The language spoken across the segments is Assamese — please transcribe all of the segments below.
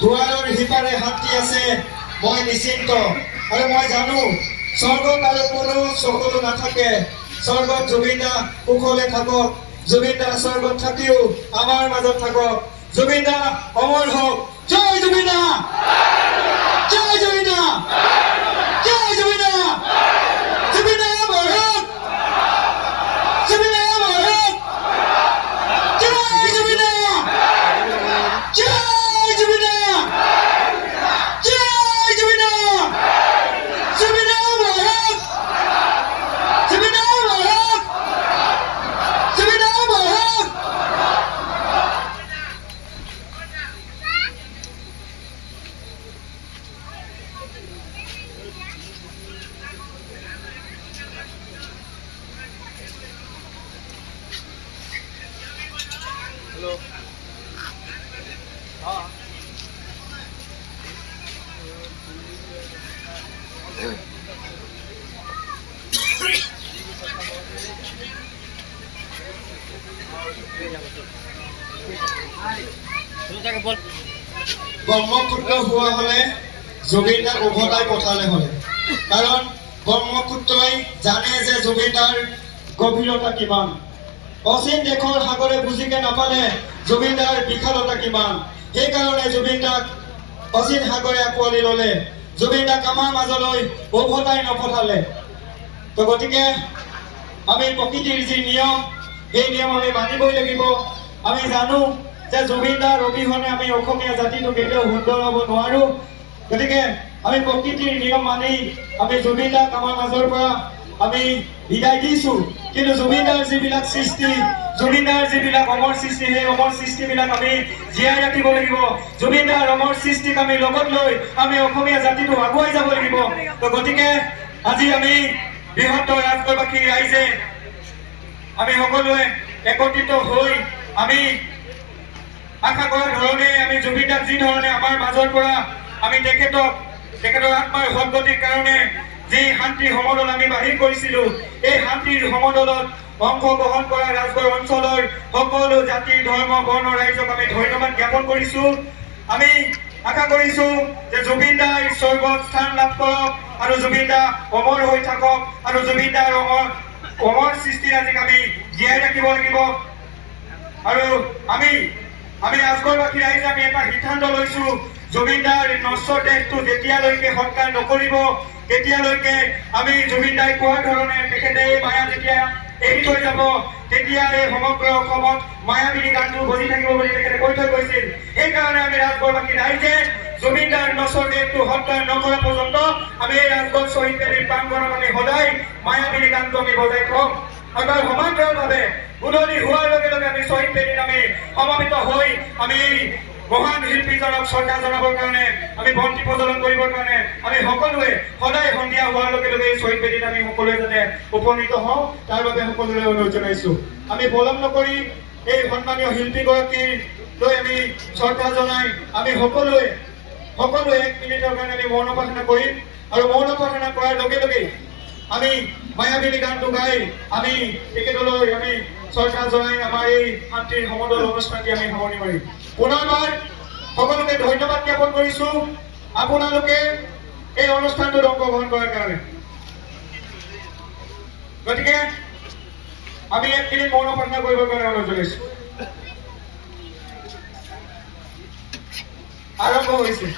দুৱাৰৰ সিপাৰে হাতী আছে, মই নিশ্চিন্ত। আৰু মই জানো স্বৰ্গত আৰু কোনো চকুলো নাথাকে। স্বৰ্গত জুবিন দা কুশলে থাকক, জুবিন দা স্বৰ্গত থাকিও আমাৰ মাজত থাকক। জুবিন দা অমৰ হওক। জয় জুবিন দা, জয় জুবিন দা, জয় জুবিন দা, জুবিন দা অমৰ হওক, জুবিন দা অমৰ হওক, জয় জুবিন দা, জয় জুবিন দা, জয় জুবিন দা, জুবিন দা অমৰ হওক, জুবিন দা অমৰ হওক, জুবিন দা অমৰ হওক। ব্ৰহ্মপুত্ৰ হোৱা হলে জুবিন দাক উভতাই পঠালে হলে, কাৰণ ব্ৰহ্মপুত্ৰই জানে যে জুবিন দাৰ গভীৰতা কিমান। অচিন দেশৰ সাগৰে বুজিকে নাপালে জুবিন দাৰ বিশালতা কিমান। সেইকাৰণে জুবিন দাক অচিন সাগৰে আঁকোৱালি ললে, জুবিন দাক আমাৰ মাজলৈ উভতাই নপঠালে। তো গতিকে আমি প্ৰকৃতিৰ যি নিয়ম, সেই নিয়ম আমি মানিবই লাগিব। আমি জানো যে জুবিন দাৰ অবিহনে আমি অসমীয়া জাতিটো কেতিয়াও সুন্দৰ হ'ব নোৱাৰো। গতিকে আমি প্ৰকৃতিৰ নিয়ম মানি আমি জুবিন দাক আমাৰ মাজৰ পৰা আমি বিদায় দিছো। কিন্তু জুবিন দাৰ যিবিলাক সৃষ্টি, জুবিন দাৰ যিবিলাক অমৰ সৃষ্টি, সেই অমৰ সৃষ্টিবিলাক আমি জীয়াই ৰাখিব লাগিব। জুবিন দাৰ অমৰ সৃষ্টিক আমি লগত লৈ আমি অসমীয়া জাতিটো আগুৱাই যাব লাগিব। তো গতিকে আজি আমি বৃহত্তৰ ৰাজগড়বাসী ৰাইজে আমি সকলোৱে একত্ৰিত হৈ আমি আশা কৰাৰ ধৰণে আমি জুবিন দাক যি ধৰণে আমাৰ মাজৰ পৰা আমি তেখেতৰ আত্মাৰ সদ্গতিৰ কাৰণে যি শান্তিৰ সমদল আমি বাহিৰ কৰিছিলো, এই শান্তিৰ সমদলত অংশগ্ৰহণ কৰা ৰাজগড় অঞ্চলৰ সকলো জাতি ধৰ্ম বৰ্ণ ৰাইজক আমি ধন্যবাদ জ্ঞাপন কৰিছো। আমি আশা কৰিছো যে জুবিন দাই স্বৰ্গত স্থান লাভ কৰক আৰু জুবিন দা অমৰ হৈ থাকক আৰু জুবিন দাৰ অমৰ সৃষ্টিৰাজিক আমি জীয়াই ৰাখিব লাগিব। আৰু আমি ৰাজগড়বাসী ৰাইজে আমি এটা সিদ্ধান্ত লৈছো, জুবিন দাৰ নশ্বৰ দেহটো যেতিয়ালৈকে সৎকাৰ নকৰিব, তেতিয়ালৈকে আমি জুবিন দাই কোৱাৰ ধৰণে তেখেতে মায়া যেতিয়া এৰি থৈ যাব, তেতিয়া এই সমগ্ৰ অসমত মায়াবিনী গানটো বজি থাকিব বুলি তেখেতে কৈ থৈ গৈছিল। সেইকাৰণে আমি ৰাজগড়বাসী ৰাইজে জুবিন দাৰ নশ্বৰ দেহটো সৎকাৰ নকৰা পৰ্যন্ত আমি এই ৰাজগড় শ্বহীদ বেদীৰ প্ৰাংগণত আমি সদায় মায়াবিনী গানটো আমি বজাই থম। আৰু তাৰ সমান্তৰালভাৱে গধূলি হোৱাৰ লগে লগে আমি শ্বহীদ বেদীত আমি সমাবেত হৈ আমি মহান শিল্পীজনক শ্ৰদ্ধা জনাবৰ কাৰণে, আমি বন্তি প্ৰজ্বলন কৰিবৰ কাৰণে আমি সকলোৱে সদায় সন্ধিয়া হোৱাৰ লগে লগে শ্বহীদ বেদীত আমি সকলোৱে যাতে উপনীত হওঁ, তাৰ বাবে সকলোৰে অনুৰোধ জনাইছো। আমি পলম নকৰি এই সন্মানীয় শিল্পীগৰাকীৰ লৈ আমি শ্ৰদ্ধা জনাই আমি সকলোৱে 1 মিনিটৰ কাৰণে আমি মৌন প্ৰাৰ্থনা কৰিম। আৰু মৌন প্ৰাৰ্থনা কৰাৰ লগে লগে আমি মায়াবিনী গানটো গাই আমি তেখেতলৈ আমি শ্ৰদ্ধা জনাই আমাৰ এই শান্তিৰ সমদল অনুষ্ঠানটি আমি সামৰণি মাৰিম। পুনৰবাৰ সকলোকে ধন্যবাদ জ্ঞাপন কৰিছো আপোনালোকে এই অনুষ্ঠানটোত অংশগ্ৰহণ কৰাৰ কাৰণে। গতিকে আমি 1 মিনিট মৌন প্ৰাৰ্থনা কৰিবৰ কাৰণে অনুৰোধ জনাইছো। আৰম্ভ হৈছে।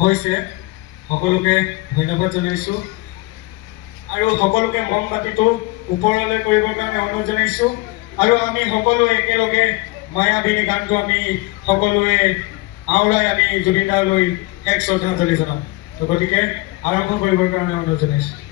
হৈছে সকলোকে ধন্যবাদ জনাইছোঁ আৰু সকলোকে মমবাতিটো ওপৰলৈ কৰিবৰ কাৰণে অনুৰোধ জনাইছোঁ আৰু আমি সকলোৱে একেলগে মায়াবিনী গানটো আমি সকলোৱে আওৰাই আমি জুবিন দালৈ এক শ্ৰদ্ধাঞ্জলি জনাম তো গতিকে আৰম্ভ কৰিবৰ কাৰণে অনুৰোধ জনাইছোঁ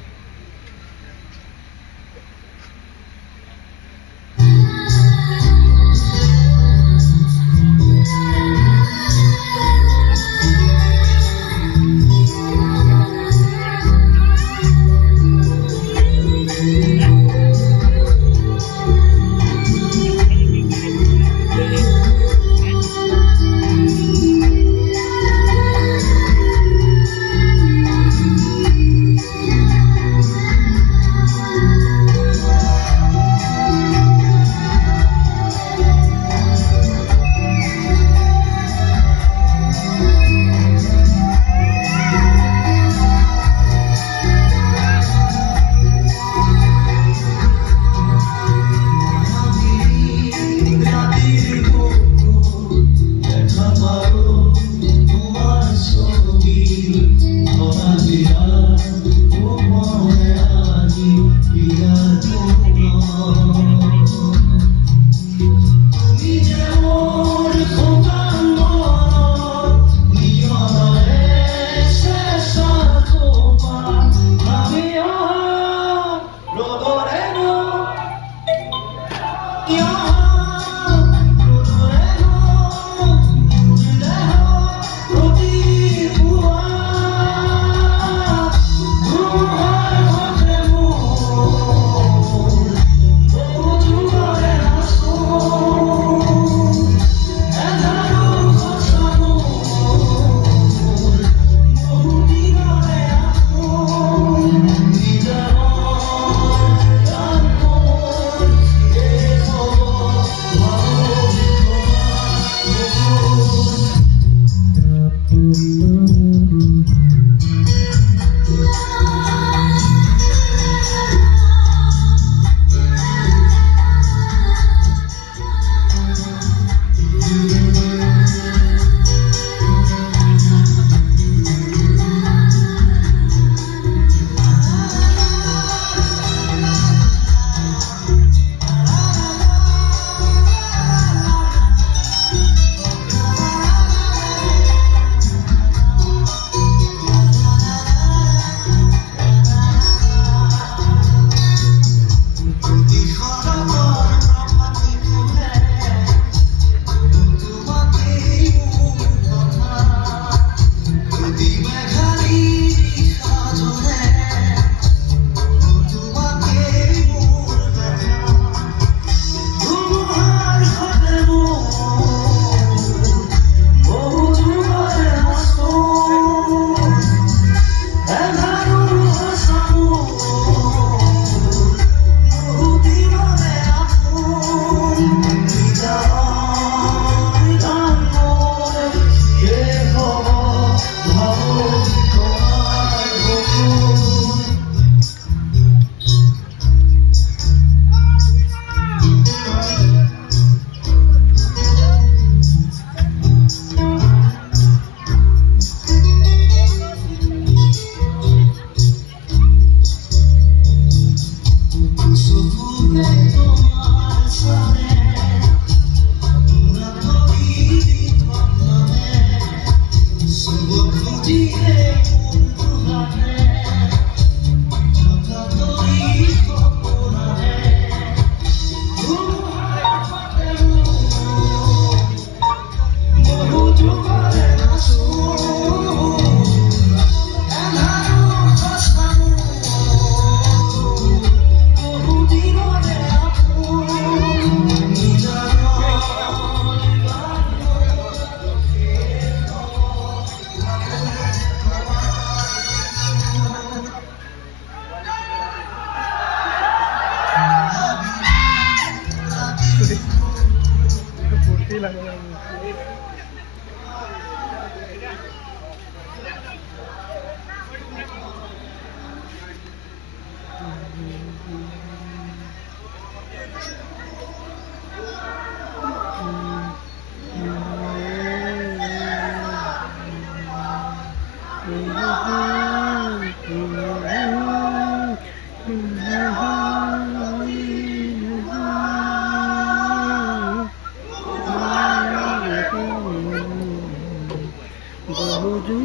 সকলোকে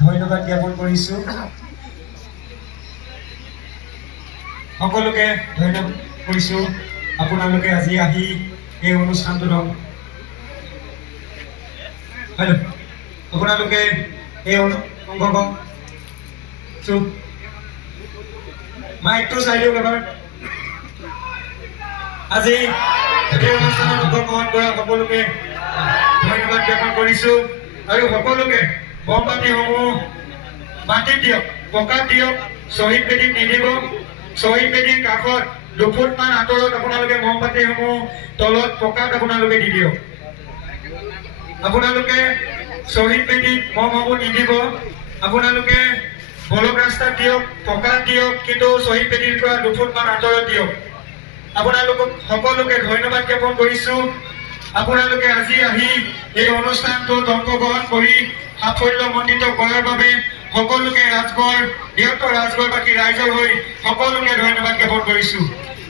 ধন্যবাদ জ্ঞাপন কৰিছোঁ। সকলোকে ধন্যবাদ কৰিছোঁ আপোনালোকে আজি আহি এই অনুষ্ঠানটোত আপোনালোকে এই অংশগ্ৰহণ মাইকটো চাই দিয়ক এবাৰ। আজি এই অনুষ্ঠানত অংশগ্ৰহণ কৰা সকলোকে ধন্যবাদ জ্ঞাপন কৰিছোঁ আৰু সকলোকে মমবাতিসমূহ মাটিত দিয়ক, পকাত দিয়ক, শ্বহীদ বেদীত নিদিব। শ্বহীদ বেদীৰ কাষত 2 ফুটমান আঁতৰত আপোনালোকে মমবাতিসমূহ তলত পকাত আপোনালোকে দি দিয়ক। আপোনালোকে শ্বহীদ বেদীত মমসমূহ নিদিব, আপোনালোকে বলক ৰাস্তাত দিয়ক, পকাত দিয়ক, কিন্তু শ্বহীদ বেদীৰ পৰা 2 ফুটমান আঁতৰত দিয়ক। আপোনালোকক সকলোকে ধন্যবাদ জ্ঞাপন কৰিছোঁ। আপোনালোকে আজি আহি এই অনুষ্ঠানটোত অংশগ্ৰহণ কৰি সাফল্যমণ্ডিত কৰাৰ বাবে সকলোকে ৰাজগড় বৃহত্তৰ ৰাজগড়বাসী ৰাইজৰ হৈ সকলোকে ধন্যবাদ জ্ঞাপন কৰিছোঁ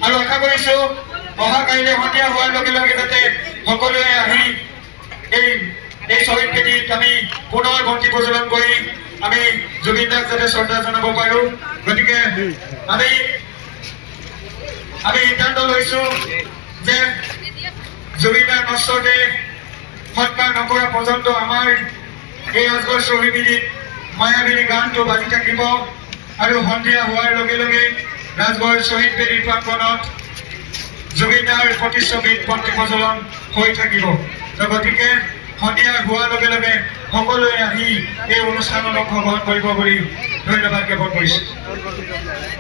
আৰু আশা কৰিছোঁ অহা কাইলৈ সন্ধিয়া হোৱাৰ লগে লগে যাতে সকলোৱে আহি এই শ্বহীদ বেদীত আমি পুনৰ বন্তি প্ৰজ্বলন কৰি আমি জুবিন দাক যাতে শ্ৰদ্ধা জনাব পাৰোঁ। গতিকে আমি সিদ্ধান্ত লৈছোঁ যে জুবিন দাৰ নশ্বৰতে সৎকাৰ নকৰা পৰ্যন্ত আমাৰ এই ৰাজগড় শ্বহীদ বেদীত মায়াবিনী গানটো বাজি থাকিব আৰু সন্ধিয়া হোৱাৰ লগে লগে ৰাজগড় শ্বহীদ বেদীৰ প্ৰাংগণত জুবিন দাৰ প্ৰতিচ্ছবিত বন্তি প্ৰজ্বলন হৈ থাকিব। গতিকে সন্ধিয়া হোৱাৰ লগে লগে সকলোৱে আহি এই অনুষ্ঠানত অংশগ্ৰহণ কৰিব বুলি ধন্যবাদ জ্ঞাপন কৰিছোঁ।